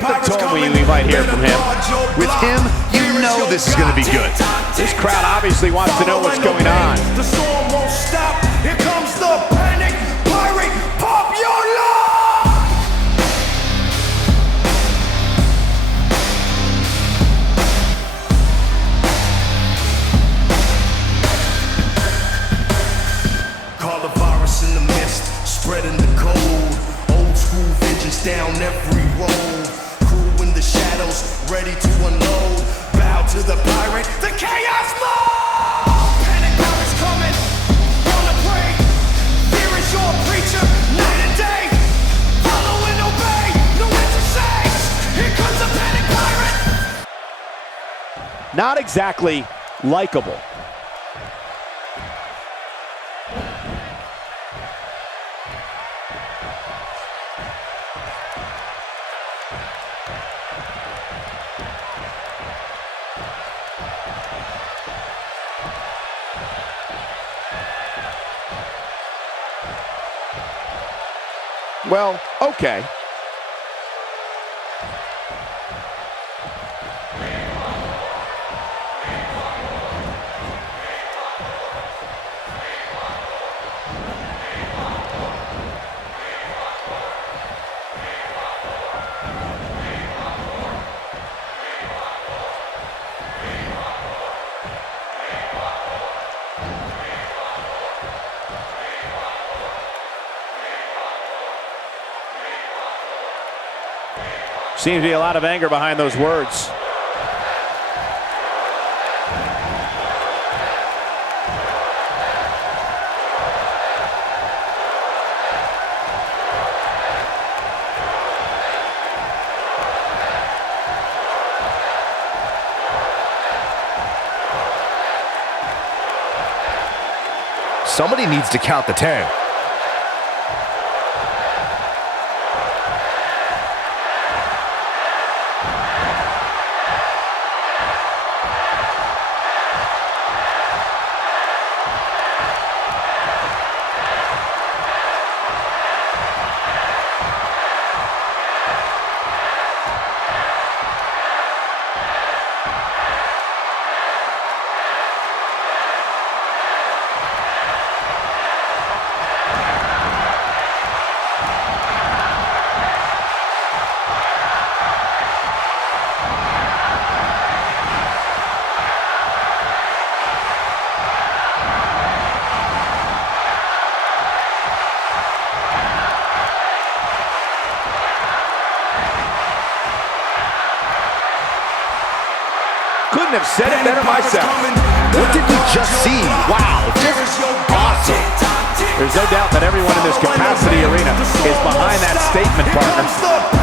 Something told me we might hear from him. With him, you know this is going to be good. This crowd obviously wants to know what's going on. The storm won't stop. Here comes the panic. Pirate, pop your lock! Call the virus in the mist, spreading the cold. Old school vengeance down every road. Crew in the shadows, ready to unload. Bow to the pirate, the chaos mode! Panic pirates coming, on the prey. Fear is your preacher, night and day. Follow and obey, no one to say. Here comes a panic pirate! Not exactly likable. Well, okay. Seems to be a lot of anger behind those words. Somebody needs to count the 10. Couldn't have said it better myself. What did we just see? Wow, just awesome. There's no doubt that everyone in this capacity arena is behind that statement, partner.